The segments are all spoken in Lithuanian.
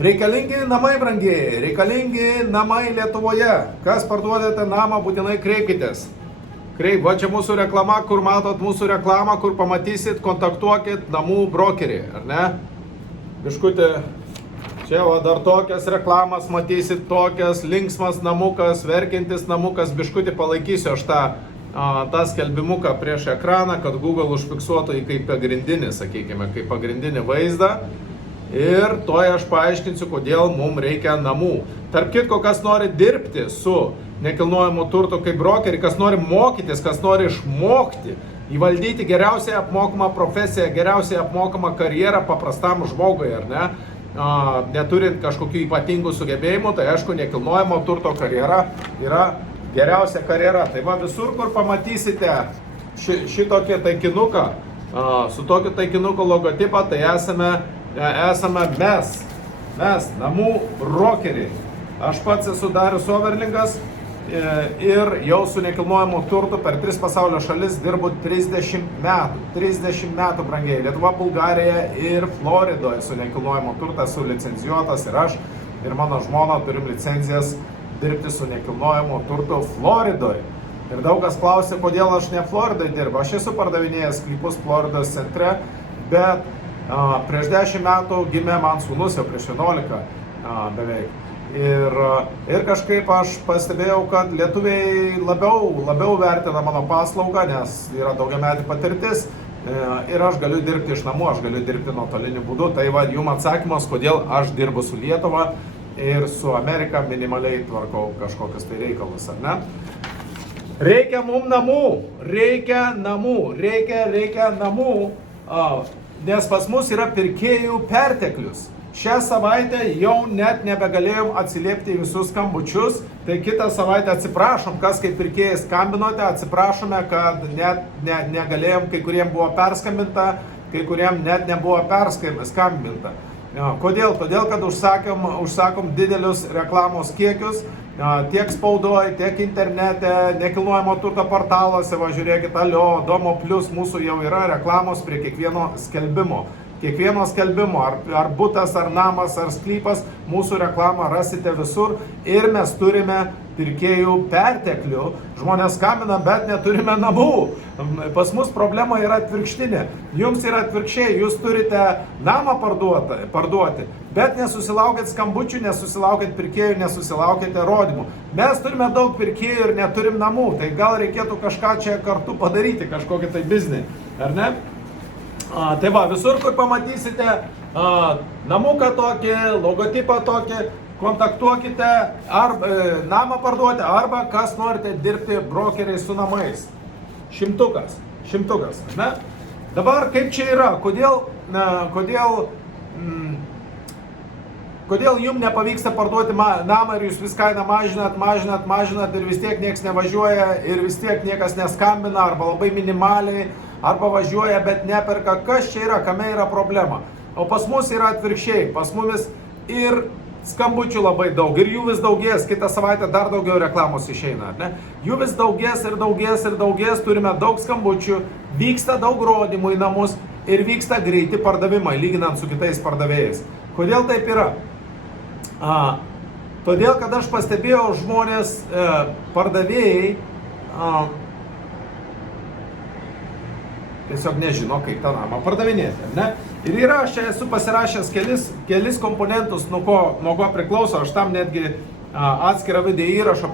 Reikalingi namai, brangieji, reikalingi namai Lietuvoje. Kas parduodate namą, būtinai kreipkitės. Va čia mūsų reklama, kur matot mūsų reklamą, kur pamatysit, kontaktuokit namų brokerį, ar ne? Biškutė, čia va dar tokias reklamas matysit, tokias, linksmas namukas, verkiantis namukas, biškutį palaikysiu aš tą skelbimuką prieš ekraną, kad Google užfiksuotų jį kaip pagrindinį, sakykime, kaip pagrindinį vaizdą. Ir toj aš paaiškinsiu, kodėl mums reikia namų. Tarp kitko, kas nori dirbti su nekilnojamu turtu kaip brokerį, kas nori mokytis, kas nori išmokti, įvaldyti geriausiai apmokamą profesiją, geriausiai apmokamą karjerą paprastam žmogui, ar ne? Neturint kažkokių ypatingų sugebėjimų, tai aišku, nekilnojamo turto karjera yra geriausia karjera. Tai va visur, kur pamatysite šitokį taikinuką, su tokiu taikinuko logotipą, tai esame mes, namų brokeriai. Aš pats esu Darius Overlingas ir jau su nekilnojamu turtu per 3 pasaulio šalis dirbu 30 metų. 30 metų, brangiai. Lietuva, Bulgarija ir Floridoje su nekilnojamu turtu esu licencijuotas ir aš ir mano žmona turim licenzijas dirbti su nekilnojamu turtu Floridoje. Ir daug kas klausia, kodėl aš ne Floridoje dirbu. Aš esu pardavinėjęs sklypus Floridos centre, bet prieš 10 metų gimė man sūnus, jau prieš 11 beveik. Ir kažkaip aš pastebėjau, kad lietuviai labiau vertina mano paslaugą, nes yra daugiametė patirtis ir aš galiu dirbti iš namų, aš galiu dirbti nuotoliniu būdu. Tai va, jums atsakymas, kodėl aš dirbu su Lietuva ir su Amerika minimaliai tvarkau kažkokius tai reikalus, ar ne? Reikia mums namų, reikia namų. Nes pas mus yra pirkėjų perteklius. Šią savaitę jau net nebegalėjom atsiliepti į visus skambučius, tai kitą savaitę atsiprašom, kas kaip pirkėjai skambinote, atsiprašome, kad net negalėjom, kai kuriem buvo perskambinta, kai kuriem net nebuvo perskambinta. Kodėl? Todėl, kad užsakom didelius reklamos kiekius, tiek spaudoje, tiek internete, nekilnojamo turto portaluose, va žiūrėkit, Alio, Domo Plus, mūsų jau yra reklamos prie kiekvieno skelbimo. Kiekvieno skelbimo, ar butas, ar namas, ar sklypas, mūsų reklamą rasite visur ir mes turime pirkėjų perteklių. Žmonės skambina, bet neturime namų. Pas mus problema yra atvirkštinė. Jums yra atvirkščiai, jūs turite namą parduoti, bet nesusilaukėt skambučių, nesusilaukėt pirkėjų, nesusilaukėte rodymų. Mes turime daug pirkėjų ir neturim namų, tai gal reikėtų kažką čia kartu padaryti, kažkokį tai biznį, ar ne? Tai va, visur, kur pamatysite namuką tokį, logotipą tokį, kontaktuokite, namą parduoti, arba kas norite dirbti brokeriai su namais. Šimtukas, ne? Dabar kaip čia yra, kodėl jums nepavyksta parduoti namą ir jūs vis kainą mažinat ir vis tiek niekas nevažiuoja ir vis tiek niekas neskambina arba labai minimaliai, arba važiuoja, bet neperka. Kas čia yra, kame yra problema? O pas mus yra atvirkščiai, pas mumis ir skambučių labai daug, ir jų vis daugės, kitą savaitę dar daugiau reklamos išeina, ne? Jų vis daugės, turime daug skambučių, vyksta daug rodymų į namus ir vyksta greiti pardavimai, lyginant su kitais pardavėjais. Kodėl taip yra? Todėl, kad aš pastebėjau žmonės, pardavėjai, tiesiog nežino, kaip tą namą pardavinėti, ne? Ir aš čia esu pasirašęs kelis komponentus, nuo ko priklauso, aš tam netgi atskirą video įrašą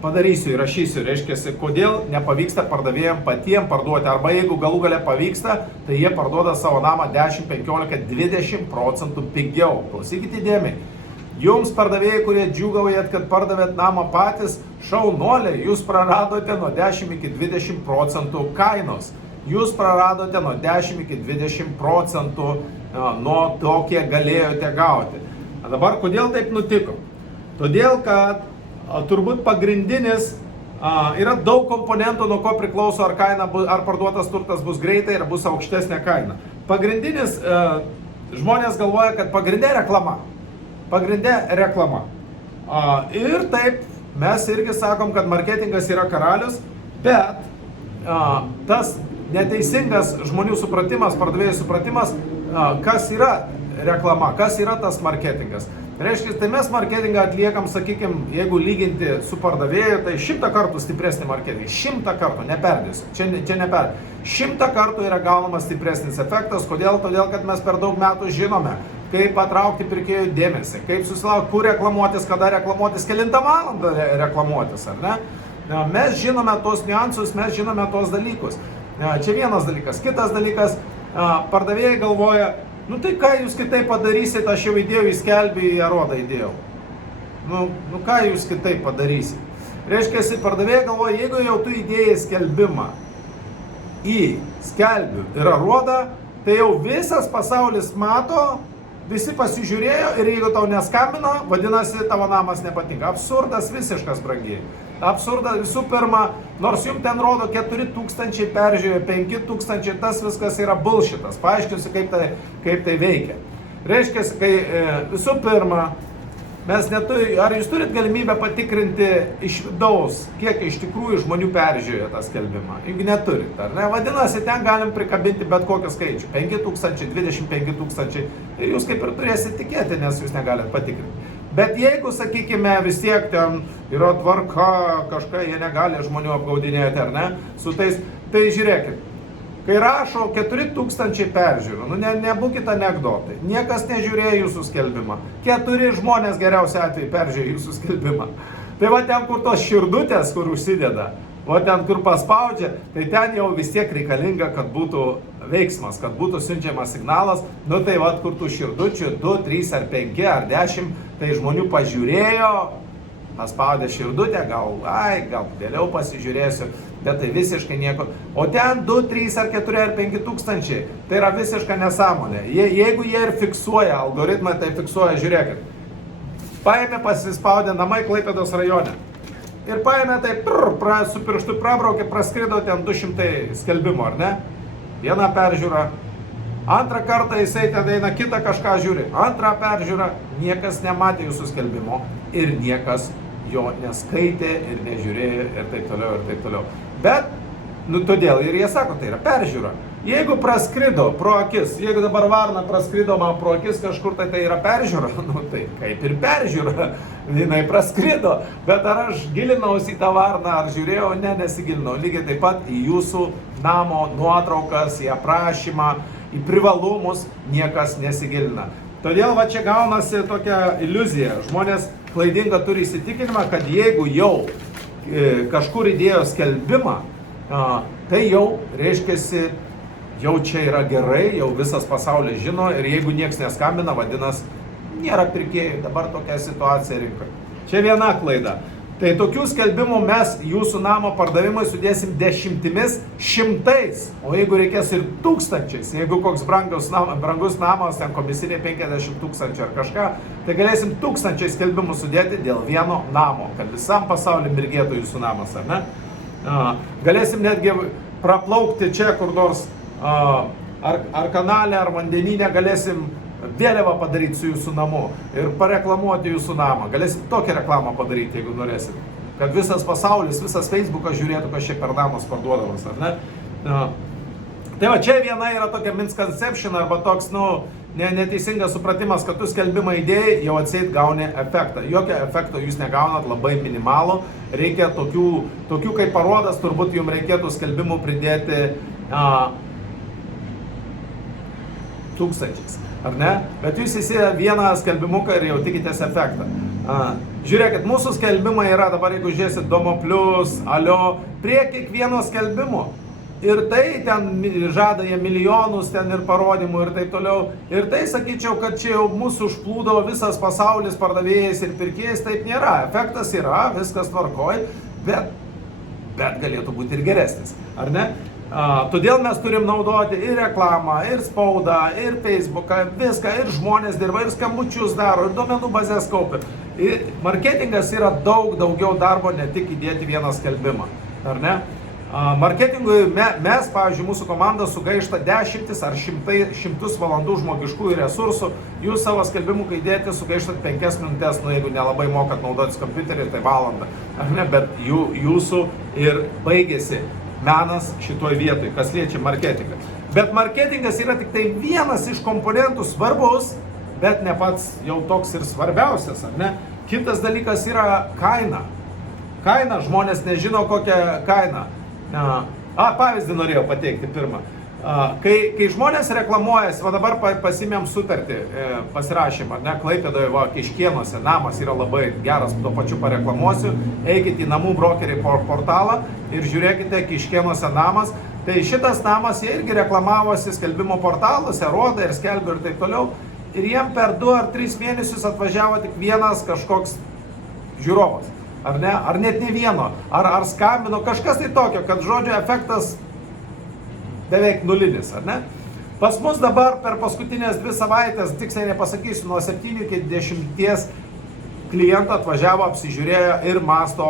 padarysiu, įrašysiu, reiškia, kodėl nepavyksta pardavėjams patiems parduoti, arba jeigu galų gale pavyksta, tai jie parduoda savo namą 10, 15, 20% pigiau. Klausykite įdėmiai. Jums pardavėjai, kurie džiūgaujat, kad pardavėt namą patys, šaunuoliai, jūs praradote nuo 10 iki 20% kainos. Jūs praradote nuo 10 iki 20% nuo to, kiek galėjote gauti. Dabar, kodėl taip nutiko? Todėl, kad turbūt pagrindinis yra daug komponentų, nuo ko priklauso, ar parduotas turtas bus greitai, ar bus aukštesnė kaina. Pagrindinis, žmonės galvoja, kad pagrindė reklama. Ir taip, mes irgi sakom, kad marketingas yra karalius, bet tas neteisingas žmonių supratimas, pardavėjų supratimas, kas yra reklama. Kas yra tas marketingas? Reiškia, tai mes marketingą atliekam, sakykime, jeigu lyginti su pardavėju, tai 100 kartų stipresnį marketingą. 100 kartų, neperdėsiu. Čia neper. 100 kartų yra gaunamas stipresnis efektas. Kodėl? Todėl, kad mes per daug metų žinome, kaip patraukti pirkėjų dėmesį, kaip susilaukti, kur reklamuotis, kada reklamuotis, kelintą valandą reklamuotis, ar ne? Mes žinome tos niuansus, mes žinome tos dalykus. Čia vienas dalykas. Kitas dalykas, pardavėjai galvoja, nu tai ką jūs kitaip padarysit, aš jau įdėjau į skelbį, į arodą įdėjau. Nu ką jūs kitaip padarysit? Reiškia, pardavėjai galvoja, jeigu jau tu įdėjai skelbimą į skelbių ir arodą, tai jau visas pasaulis mato, visi pasižiūrėjo ir jeigu tau neskambina, vadinasi, tavo namas nepatinka. Absurdas visiškas, brangiai. Absurdas visų pirma, nors jums ten rodo 4000 peržiūrėjo, 5000, tas viskas yra bullshitas. Paaiškinsiu, kaip tai veikia. Reiškia, kai visų pirma, ar jūs turit galimybę patikrinti iš vidaus, kiek iš tikrųjų žmonių peržiūrėjo tą skelbimą? Jeigu neturit, ar ne? Vadinasi, ten galim prikabinti bet kokį skaičių. 5000, 25 000 ir jūs kaip ir turėsit tikėti, nes jūs negalit patikrinti. Bet jeigu, sakykime, vis tiek ten yra tvarka, kažką jie negali žmonių apgaudinėti, ar ne, su tais, tai žiūrėkit, kai rašo 4000 peržiūrų, nebūkit anekdotai, niekas nežiūrėjo jūsų skelbimą, 4 žmonės geriausiai atveju peržiūrėjo jūsų skelbimą. Tai va ten, kur tos širdutės, kur užsideda, o ten, kur paspaudžia, tai ten jau vis tiek reikalinga, kad būtų veiksmas, kad būtų siunčiamas signalas, nu tai va, kur tų širdučių 2, 3 ar 5 ar 10, tai žmonių pažiūrėjo, paspaudė širdutę, gal vėliau pasižiūrėsiu, bet tai visiškai nieko. O ten 2, 3 ar 4 ar 5 tūkstančiai, tai yra visiška nesąmonė. Jeigu jie ir fiksuoja, algoritmai tai fiksuoja, žiūrėkit, paėmė pasispaudė namai Klaipėdos rajone. Ir paėmė tai, su pirštu prabraukė, praskrido ten 200 skelbimų, ar ne? Vieną peržiūrą, antrą kartą jisai ten eina, kitą kažką žiūri, antrą peržiūrą, niekas nematė jūsų skelbimo ir niekas jo neskaitė ir nežiūrėjo ir taip toliau ir taip toliau. Bet, todėl ir jie sako, tai yra peržiūra. Jeigu praskrido pro akis, jeigu dabar varna praskrido man pro akis kažkur, tai yra peržiūra, tai kaip ir peržiūra, jinai praskrido, bet ar aš gilinausi į tą varną, ar žiūrėjau, nesigilinau. Lygiai taip pat į jūsų namo nuotraukas, į aprašymą, į privalumus niekas nesigilina. Todėl va čia gaunasi tokia iliuzija. Žmonės klaidinga turi įsitikinimą, kad jeigu jau kažkur įdėjo skelbimą, tai jau reiškiasi, jau čia yra gerai, jau visas pasaulis žino ir jeigu nieks neskambina, vadinasi, nėra pirkėjų, dabar tokia situacija rinkoje. Čia viena klaida. Tai tokių skelbimų mes jūsų namo pardavimui sudėsim 10, 100, o jeigu reikės ir 1000, jeigu koks brangus namas, ten komisinė 50 000 ar kažką, tai galėsim 1000 skelbimų sudėti dėl vieno namo, kad visam pasauliu mirgėtų jūsų namas, ar ne? Galėsim netgi praplaukti čia kur nors ar kanale, ar vandenyne, galėsim vėliavą padaryti su jūsų namu ir pareklamuoti jūsų namą. Galėsim tokią reklamą padaryti, jeigu norėsit. Kad visas pasaulis, visas Facebookas žiūrėtų, kas čia per namas parduodamas, ar ne? Tai va, čia viena yra tokia misconception arba toks, neteisingas supratimas, kad tu skelbimą įdėjai, jau atseit gauni efektą. Jokio efekto jūs negaunat, labai minimalų. Reikia tokių kaip parodas, turbūt jums reikėtų skelbimų pridėti 1000, ar ne? Bet jūs įsideda vieną skelbimuką ir jau tikitės efektą. Žiūrėkit, mūsų skelbimai yra, dabar jeigu žiūrėsit Domo Plus, Alio, prie kiekvieno skelbimo. Ir tai ten žada jie milijonus ten ir parodymų ir taip toliau. Ir tai sakyčiau, kad čia jau mūsų užplūdo visas pasaulis pardavėjais ir pirkėjais, taip nėra. Efektas yra, viskas tvarkoj, bet galėtų būti ir geresnis, ar ne? Todėl mes turim naudoti ir reklamą, ir spaudą, ir Facebooką, viską, ir žmonės dirba, ir skambučius daro, ir duomenų bazės kaupia. Ir marketingas yra daugiau darbo, ne tik įdėti vieną skelbimą, ar ne? Marketingui mes, pavyzdžiui, mūsų komanda sugaišta 10 ar 100 valandų žmogiškųjų resursų. Jūs savo skelbimų, kai įdėti, sugaištat 5 minutės, jeigu nelabai mokat naudotis kompiuterį, tai valandą, ar ne? Bet jūsų ir baigėsi menas šitoj vietoj, kas liečia marketingą. Bet marketingas yra tik tai vienas iš komponentų svarbus, bet ne pats jau toks ir svarbiausias, ar ne? Kitas dalykas yra kaina. Kaina, žmonės nežino kokią kainą. Pavyzdį norėjau pateikti pirmą. Kai žmonės reklamuojasi, va dabar pasimėm sutartį, pasirašymą, ne, Klaipėdoje, va, Kiškėnuose, namas yra labai geras, tuo pačiu pareklamuosiu, eikite į namų brokerį portalą ir žiūrėkite Kiškėnuose namas, tai šitas namas jie irgi reklamavosi skelbimo portaluose, rodo ir skelbia ir taip toliau, ir jiem per 2 ar 3 mėnesius atvažiavo tik vienas kažkoks žiūrovas, ar ne, ar net ne vieno, ar skambino, kažkas tai tokio, kad žodžio efektas beveik nulinis, ar ne? Pas mus dabar per paskutinės 2 savaitės, tiksliai nepasakysiu, nuo 7 iki 10 klientų atvažiavo, apsižiūrėjo ir masto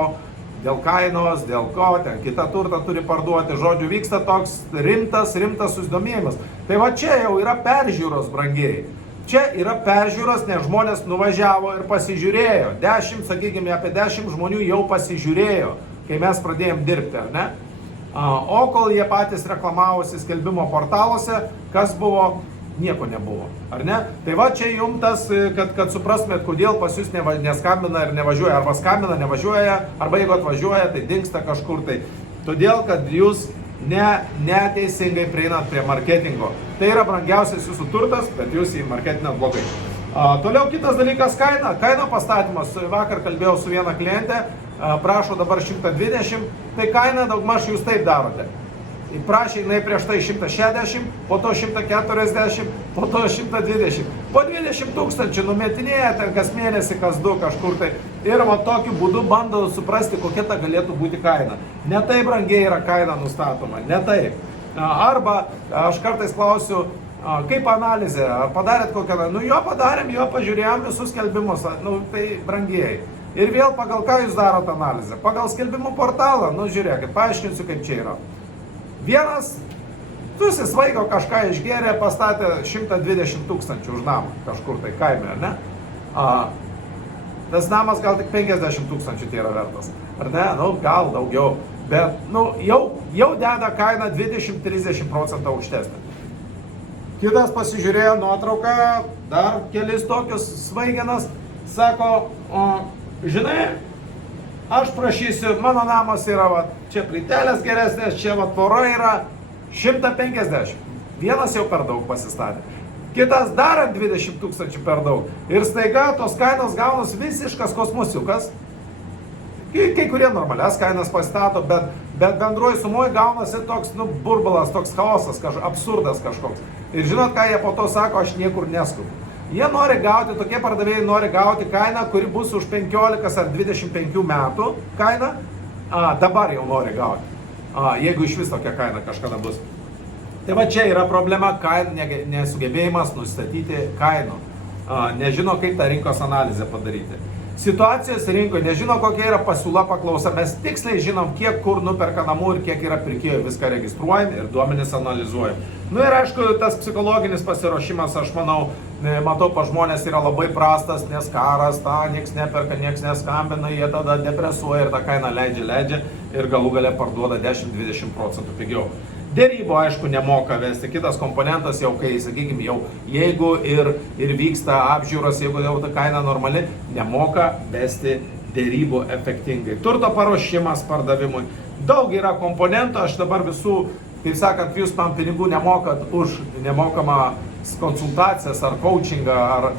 dėl kainos, dėl ko, ten kitą turtą turi parduoti, žodžiu, vyksta toks rimtas susidomėjimas. Tai va čia jau yra peržiūros, brangieji. Čia yra peržiūros, nes žmonės nuvažiavo ir pasižiūrėjo. 10, sakykime, apie 10 žmonių jau pasižiūrėjo, kai mes pradėjom dirbti, ar ne? O kol jie patys reklamavosi skelbimo portaluose, kas buvo, nieko nebuvo, ar ne? Tai va čia jums tas, kad suprastumėt, kodėl pas jūs neskambina ir nevažiuoja, arba skambina, nevažiuoja, arba jeigu atvažiuoja, tai dingsta kažkur tai. Todėl, kad jūs neteisingai prieinat prie marketingo. Tai yra brangiausias jūsų turtas, bet jūs jį marketinat blogai. Toliau kitas dalykas - kaina. Kaina pastatymas. Vakar kalbėjau su viena klientė, prašo dabar 120, tai kainą daugmaž jūs taip darote. Prašė jinai prieš tai 160, po to 140, po to 120. Po 20 000 numetinėja ten kas mėnesį, kas 2 kažkur tai. Ir va tokiu būdu bando suprasti, kokia ta galėtų būti kaina. Ne taip brangiai yra kaina nustatoma, ne taip. Arba aš kartais klausiu, kaip analizė, ar padarėt kokią, nu jo padarėm, jo pažiūrėjom visus skelbimus, nu tai brangiai. Ir vėl pagal ką jūs darot analizę? Pagal skelbimų portalą, nu žiūrėkit, paaiškinsiu kaip čia yra. Vienas susisvaigo kažką išgėrė, pastatė 120 000 už namą kažkur tai kaime, ar ne? Tas namas gal tik 50 000 tai yra vertas, ar ne? Nu gal daugiau, bet nu, jau deda kainą 20-30% aukštesnė. Kitas pasižiūrėjo nuotrauką, dar kelis tokius svaiginas, sako, žinai, aš prašysiu, mano namas yra, va, čia plytelės geresnės, čia va tvora yra 150. Vienas jau per daug pasistatė. Kitas dar 20 000 per daug. Ir staiga tos kainos gaunas visiškas kosmosiukas. Kai kurie normalias kainas pastato, bet bendruoju sumoje gaunasi toks, nu, burbulas, toks chaosas, absurdas kažkoks. Ir žinot, ką jie po to sako, aš niekur neskubu. Jie nori gauti, tokie pardavėjai nori gauti kainą, kuri bus už 15 ar 25 metų kaina, dabar jau nori gauti, jeigu iš vis tokia kaina kažkada bus. Tai va čia yra problema, nesugebėjimas nustatyti kainų, nežino kaip tą rinkos analizę padaryti. Situacijos rinkoje nežino kokia yra pasiūla paklausa, mes tiksliai žinom kiek kur nuperka namų ir kiek yra pirkėjų, viską registruojam ir duomenis analizuojam. Nu ir aišku, tas psichologinis pasiruošimas, aš manau, matau, pa žmonės yra labai prastas, nes karas, nieks neperka, nieks neskambina, jie tada depresuoja ir tą kainą leidžia ir galų gale parduoda 10-20% pigiau. Dėrybų, aišku, nemoka vesti. Kitas komponentas jau, kai, sakykime, jau jeigu ir vyksta apžiūros, jeigu jau ta kaina normali, nemoka vesti dėrybų efektingai. Turto paruošimas pardavimui. Daug yra komponentų, aš dabar visų, kaip sakant, jūs man pinigų nemokat už nemokamą konsultacijas ar coachingą,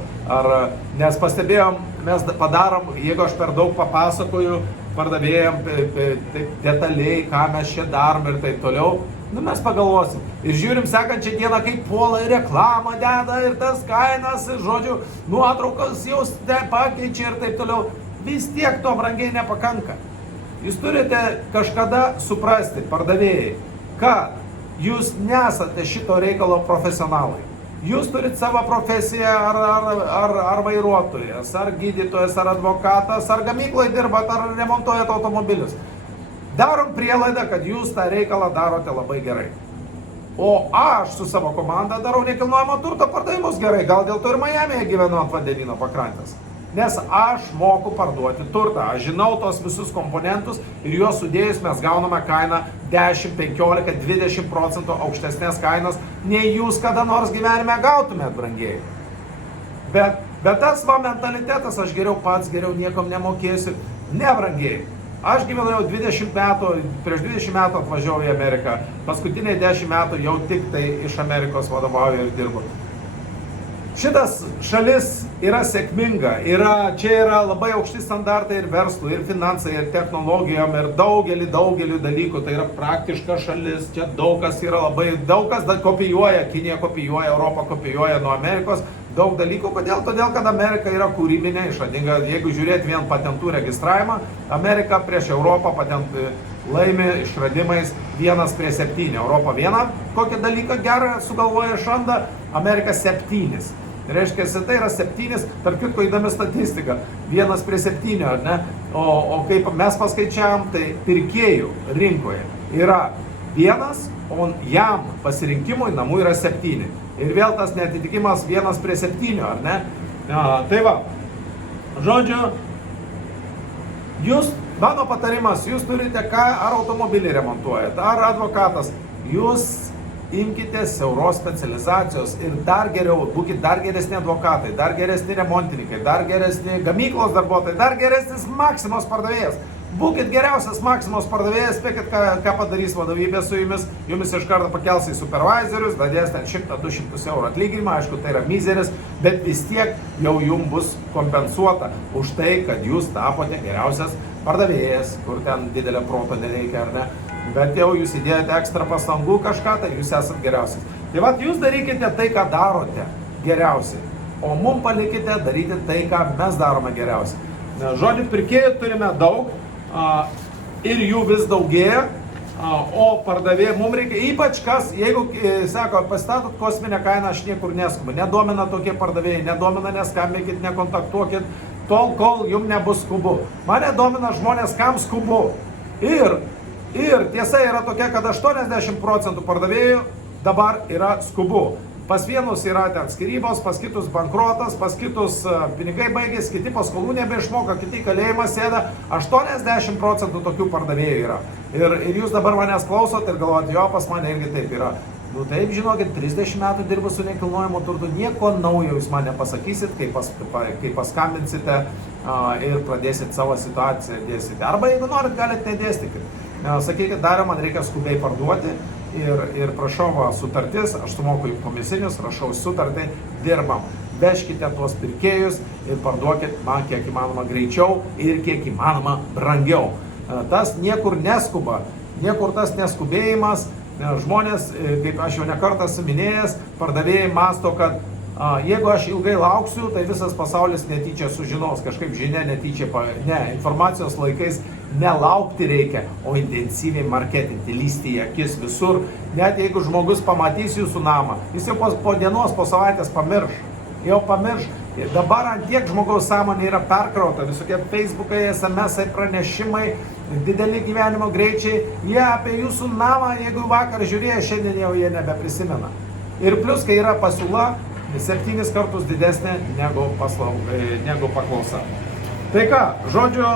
nes pastebėjom, mes padarom, jeigu aš per daug papasakoju pardavėjom detaliai, ką mes čia darom ir taip toliau, nu mes pagalvosim. Ir žiūrim sekančią dieną, kaip puola ir reklamą deda ir tas kainas, ir žodžiu, nuotraukas jau pakeičia ir taip toliau. Vis tiek to brangiai nepakanka. Jūs turite kažkada suprasti, pardavėjai, kad jūs nesate šito reikalo profesionalai. Jūs turit savo profesiją, ar vairuotojas, ar gydytojas, ar advokatas, ar gamykloje dirbat, ar remontuojat automobilius. Darom prielaidą, kad jūs tą reikalą darote labai gerai. O aš su savo komanda darau nekilnojamo turto pardavimus gerai, gal dėl to ir Majamyje gyvenu ant vandenyno pakrantės. Nes aš moku parduoti turtą, aš žinau tos visus komponentus ir juos sudėjus mes gauname kainą 10, 15, 20% aukštesnės kainos, nei jūs kada nors gyvenime gautumėt, brangieji. Bet tas va mentalitetas, aš geriau niekam nemokėsiu, nebrangiai. Aš gyvenau jau 20 metų, prieš 20 metų atvažiavau į Ameriką, paskutiniai 10 metų jau tik tai iš Amerikos vadovauju ir dirbu. Šitas šalis yra sėkminga, čia yra labai aukšti standartai ir verslui, ir finansai, ir technologijom, ir daugeliu dalykų. Tai yra praktiška šalis, čia daug kas kopijuoja, Kinija kopijuoja, Europa kopijuoja nuo Amerikos. Daug dalykų. Kodėl? Todėl, kad Amerika yra kūrybinė, išradinga. Jeigu žiūrėti vien patentų registravimą, Amerika prieš Europą laimi išradimais 1:7. Europa vieną kokį dalyką gerą sugalvoja išranda, Amerika 7. Reiškia, tai yra 7, tarp kitko įdomi statistika, 1:7, ar ne? O kaip mes paskaičiavom, tai pirkėjų rinkoje yra 1, o jam pasirinkimui namų yra 7. Ir vėl tas neatitikimas 1:7, ar ne? Tai va, žodžiu, mano patarimas, jūs turite ar automobilį remontuojat, ar advokatas, jūs imkite siauros specializacijos ir dar geriau, būkite dar geresni advokatai, dar geresni remontininkai, dar geresni gamyklos darbuotojai, dar geresnis Maximos pardavėjas. Būkit geriausias Maximos pardavėjas, spėkit, ką padarys vadovybė su jumis iš karto pakels į supervisorius, dadės ten 100-200 eurų atlyginimą, aišku, tai yra mizeris, bet vis tiek jau jums bus kompensuota už tai, kad jūs tapote geriausias pardavėjas, kur ten didelio proto nereikia, ar ne, bet jau jūs įdėjote ekstra pastangų kažką, tai jūs esat geriausias. Tai vat, jūs darykite tai, ką darote geriausiai, o mum palikite daryti tai, ką mes darome geriausiai. Žodžiu, pirkėjų turime daug, ir jų vis daugėja, o pardavėjai mums reikia, ypač kas, jeigu, sako, pastatot kosminę kainą, aš niekur neskubu, nedomina tokie pardavėjai, nedomina, neskambinkit, nekontaktuokit, tol, kol jums nebus skubu. Mane domina žmonės, kam skubu. Ir tiesa yra tokia, kad 80% pardavėjų dabar yra skubu. Pas vienus yra ten skyrybos, pas kitus bankrotas, pas kitus pinigai baigės, kiti paskolų nebeišmoka, kiti kalėjimą sėda. 80% tokių pardavėjų yra. Ir jūs dabar manęs klausot ir galvojate, jo, pas mane irgi taip yra. Nu taip, žinokit, 30 metų dirbu su nekilnojamu turtu, nieko naujo jūs man nepasakysit, kai paskambinsite ir pradėsit savo situaciją dėstyti. Arba jeigu norit, galite nedėstykit. Sakykit, dar man reikia skubiai parduoti ir prašau sutartis, aš sumoku jums komisinius, rašau sutartį, dirbam. Vežkite tuos pirkėjus ir parduokit man kiek įmanoma greičiau ir kiek įmanoma brangiau. Tas niekur neskuba, niekur tas neskubėjimas. Žmonės, kaip aš jau nekartą minėjęs, pardavėjai mąsto, kad jeigu aš ilgai lauksiu, tai visas pasaulis netyčia sužinos, kažkaip žinia netyčia, informacijos laikais nelaukti reikia, o intensyviai marketinti, lysti į akis visur. Net jeigu žmogus pamatys jūsų namą, jis jau po dienos, po savaitės pamirš. Ir dabar ant tiek žmogaus sąmonė yra perkrauta, visokie Facebookai, SMS-ai, pranešimai, dideli gyvenimo greičiai, jie apie jūsų namą, jeigu vakar žiūrėjo, šiandien jau jie nebeprisimena. Ir plus, kai yra pasiūla, 7 kartus didesnė negu paklausa. Tai ką, žodžiu,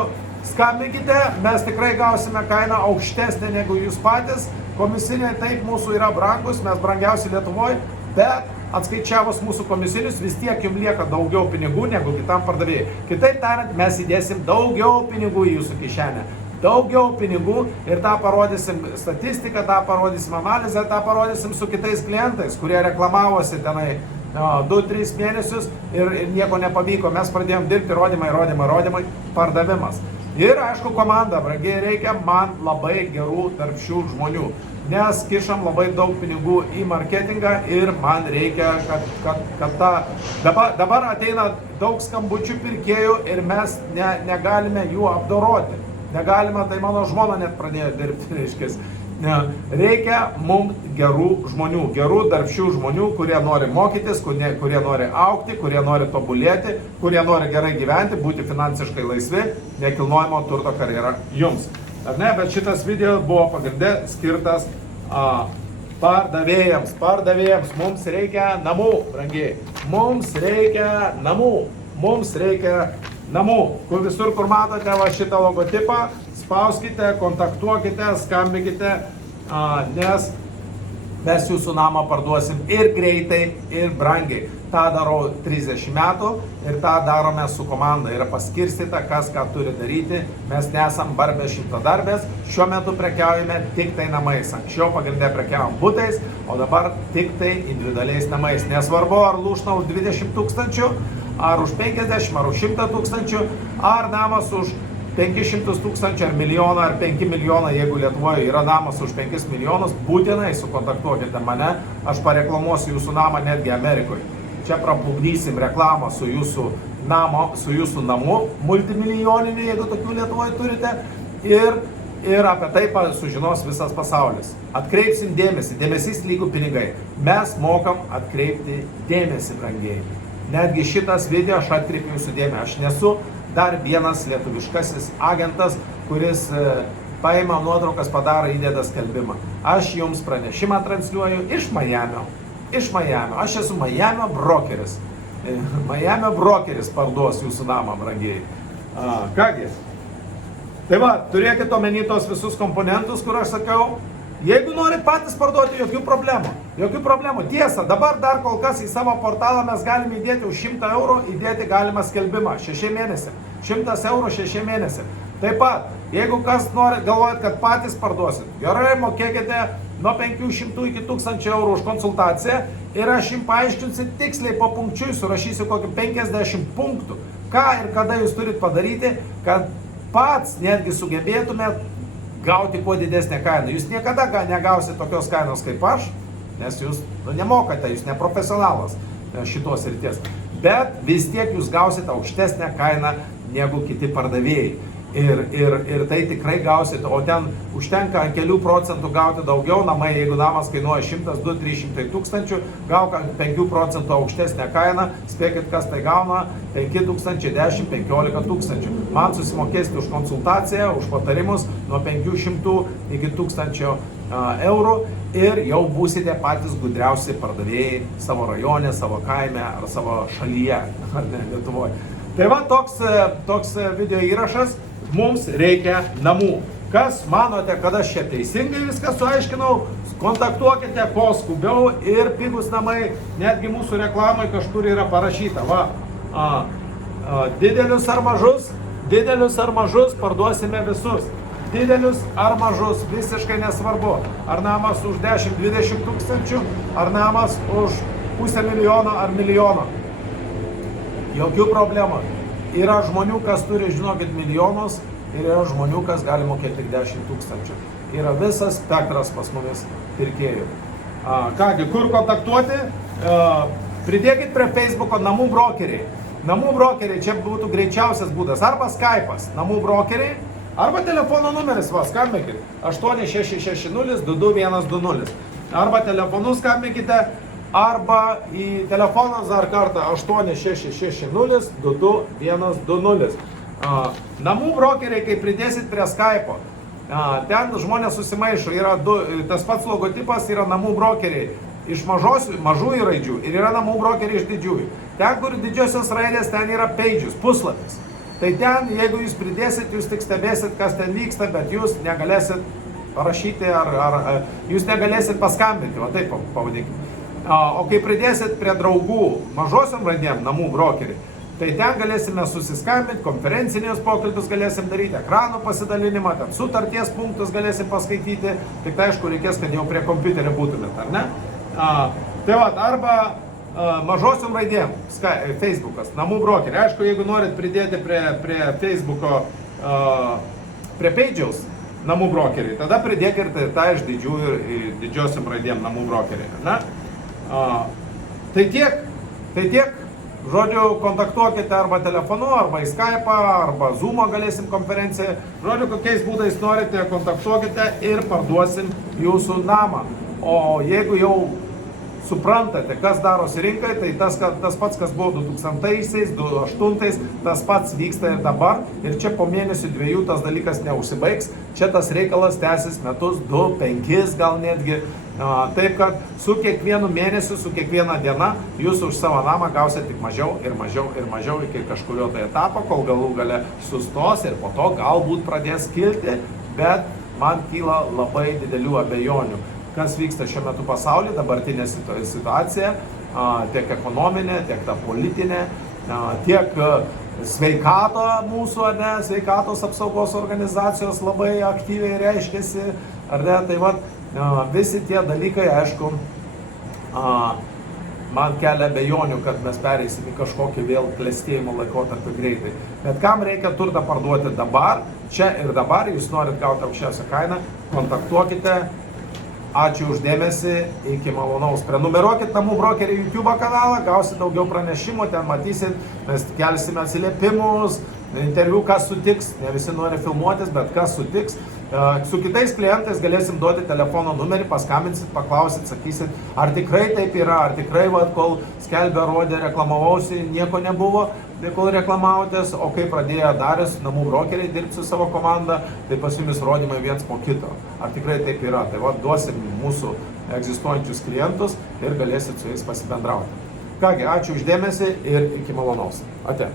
skambinkite, mes tikrai gausime kainą aukštesnę negu jūs patys, komisiniai taip mūsų yra brangus, mes brangiausi Lietuvoje, bet atskaičiavus mūsų komisinius, vis tiek jums lieka daugiau pinigų negu kitam pardavėjai. Kitaip tariant, mes įdėsim daugiau pinigų į jūsų kišenę. Daugiau pinigų ir tą parodysim statistiką, tą parodysim analizę, tą parodysim su kitais klientais, kurie reklamavosi tenai 2-3 mėnesius ir nieko nepavyko. Mes pradėjom dirbti rodymai, pardavimas. Ir aišku, komanda, brangiai, reikia man labai gerų darbščių žmonių. Nes kišam labai daug pinigų į marketingą ir man reikia, kad dabar ateina daug skambučių pirkėjų ir mes negalime jų apdoroti. Negalime, tai mano žmona net pradėjo dirbti, reiškės. Reikia mums gerų žmonių, gerų darbščių žmonių, kurie nori mokytis, kurie nori augti, kurie nori tobulėti, kurie nori gerai gyventi, būti finansiškai laisvi, nekilnojamo turto karjera jums. Ar ne, bet šitas video buvo pagrinde skirtas pardavėjams. Mums reikia namų, brangiai. Mums reikia namų. Visur, kur matote šitą logotipą, spauskite, kontaktuokite, skambinkite, nes mes jūsų namą parduosim ir greitai, ir brangiai. tą darau 30 metų ir tą darome su komanda. Yra paskirstyta, kas ką turi daryti. Mes nesam barbės šimtadarbės. Šiuo metu prekiaujame tik tai namais. Anksčiau pagrindė prekiavom butais, o dabar tik tai individualiais namais. Nesvarbu, ar lūšna už 20 000, ar už 50, ar už 100 000, ar namas už 500 000, ar milijoną, ar 5 milijonai. Jeigu Lietuvoje yra namas už 5 milijonus, būtinai sukontaktuokite mane. Aš pareklamuosiu jūsų namą netgi Amerikoje. Čia prapugdysim reklamą su jūsų namu multimilijoniniu, jeigu tokių Lietuvoje turite. Ir apie tai sužinos visas pasaulis. Atkreipsim dėmesį. Dėmesys lygu pinigai. Mes mokam atkreipti dėmesį, brangieji. Netgi šitas video aš atkreipiu jūsų dėmesį. Aš nesu dar vienas lietuviškasis agentas, kuris paima nuotraukas, padaro, įdeda skelbimą. Aš jums pranešimą transliuoju iš Majamio. Aš esu Majamio brokeris. Majamio brokeris parduos jūsų namą, brangieji. Kągi. Tai va, turėkite omeny tos visus komponentus, kur aš sakiau. Jeigu norit patys parduoti, jokių problemų. Tiesa, dabar dar kol kas į savo portalą mes galime įdėti už 100 eurų, įdėti galima skelbimą 6 mėnesių. 100 eurų 6 mėnesių. Taip pat, jeigu kas nori, galvojat, kad patys parduosit, gerai, mokėkite nuo 500 iki 1000 eurų už konsultaciją ir aš jums paaiškinsiu tiksliai po punkčiui, surašysiu kokį 50 punktų, ką ir kada jūs turit padaryti, kad pats netgi sugebėtumėt gauti kuo didesnę kainą. Jūs niekada negausite tokios kainos kaip aš, nes jūs nemokate, jūs neprofesionalas šitos srities. Bet vis tiek jūs gausite aukštesnę kainą negu kiti pardavėjai. Ir tai tikrai gausite, o ten užtenka ant kelių procentų gauti daugiau. Namai, jeigu namas kainuoja 100, 200, 300 tūkstančių, gauk 5% aukštesnę kainą, spėkit, kas tai gauna, 5 000, 10, 15 tūkstančių. Man susimokėsite už konsultaciją, už patarimus nuo 500 iki 1000 eurų ir jau būsite patys gudriausi pardavėjai savo rajone, savo kaime ar savo šalyje, ar ne, Lietuvoje. Tai va, toks video įrašas. Mums reikia namų. Kas manote, kad aš čia teisingai viską suaiškinau, kontaktuokite kuo skubiau ir pigus namai, netgi mūsų reklamai kažkur yra parašyta. Va, didelius ar mažus parduosime visus. Didelius ar mažus, visiškai nesvarbu. Ar namas už 10-20 tūkstančių, ar namas už 500 000 ar milijoną. Jokių problemų. Yra žmonių, kas turi, žinokit, milijonus ir yra žmonių, kas gali mokėti tik 10 000. Yra visas spektras pas mumis pirkėjų. Kągi, kur kontaktuoti? Pridėkit prie Facebooko namų brokeriai. Namų brokeriai čia būtų greičiausias būdas. Arba Skype'as, namų brokeriai, arba telefono numeris, va, skambinkit. 8660-22120. Arba telefonu skambinkite, arba į telefoną dar kartą 8660-22120. Namų brokeriai, kai pridėsit prie Skype'o, ten žmonės susimaišo, tas pats logotipas yra namų brokeriai iš mažųjų raidžių ir yra namų brokeriai iš didžiųjų. Ten, kur didžiosios raidės, ten yra pages, puslapis. Tai ten, jeigu jūs pridėsit, jūs tik stebėsit, kas ten vyksta, bet jūs negalėsit parašyti ar jūs negalėsit paskambinti, va taip pavadinkime. O kai pridėsit prie draugų mažosiom raidėm namų brokeriai, tai ten galėsime susiskambinti, konferencinės pokalbius galėsim daryti, ekranų pasidalinimą, ten sutarties punktus galėsim paskaityti, tik tai aišku reikės, kad jau prie kompiuterio būtumėt, ar ne? Tai va, arba mažosiom raidėm, Facebookas, namų brokeriai. Aišku, jeigu norit pridėti prie Facebooko, prie Page'aus namų brokeriai, tada pridėkite tą iš didžiosiom raidėm namų brokeriai, ne? Tai tiek, žodžiu, kontaktuokite arba telefonu, arba į Skype'ą, arba Zoom'ą galėsim konferenciją. Žodžiu, kokiais būdais norite, kontaktuokite ir parduosim jūsų namą. O jeigu jau suprantate, kas darosi rinkai, tai tas pats, kas buvo 2000-aisiais, 2008-ais, tas pats vyksta ir dabar. Ir čia po mėnesių 2 tas dalykas neužsibaigs. Čia tas reikalas tęsis metus, 2, 5 gal netgi. Taip, kad su kiekvienu mėnesiu, su kiekviena diena jūs už savo namą gausite tik mažiau ir mažiau iki kažkurio tai etapo, kol galų gale sustos ir po to galbūt pradės kilti, bet man kyla labai didelių abejonių. Kas vyksta šiuo metu pasaulyje, dabartinė situacija, tiek ekonominė, tiek ta politinė, tiek sveikato mūsų, ar ne, sveikatos apsaugos organizacijos labai aktyviai reiškiasi, ar ne, tai vat, visi tie dalykai, aišku, man kelia abejonių, kad mes pereisim į kažkokį vėl klestėjimo laikotarpį greitai. Bet kam reikia turtą parduoti dabar, čia ir dabar, jūs norit gauti aukščiausią kainą, kontaktuokite. Ačiū uždėmesį, iki malonaus. Prenumeruokit Namų Brokerių YouTube kanalą, gausit daugiau pranešimų, ten matysit, mes kelsime atsiliepimus, interviu, kas sutiks, ne visi nori filmuotis, bet kas sutiks. Su kitais klientais galėsim duoti telefono numerį, paskambinsit, paklausit, sakysit, ar tikrai taip yra, ar tikrai, kol skelbė, rodė, reklamavausi, nieko nebuvo, kol reklamavotės, o kai pradėjo Darius, Namų Brokeriai, dirbti su savo komanda, tai pas jumis rodymai viens po kito. Ar tikrai taip yra? Tai duosim mūsų egzistuojančius klientus ir galėsit su jais pasibendrauti. Kągi, ačiū uždėmesį ir iki malonaus. Ate.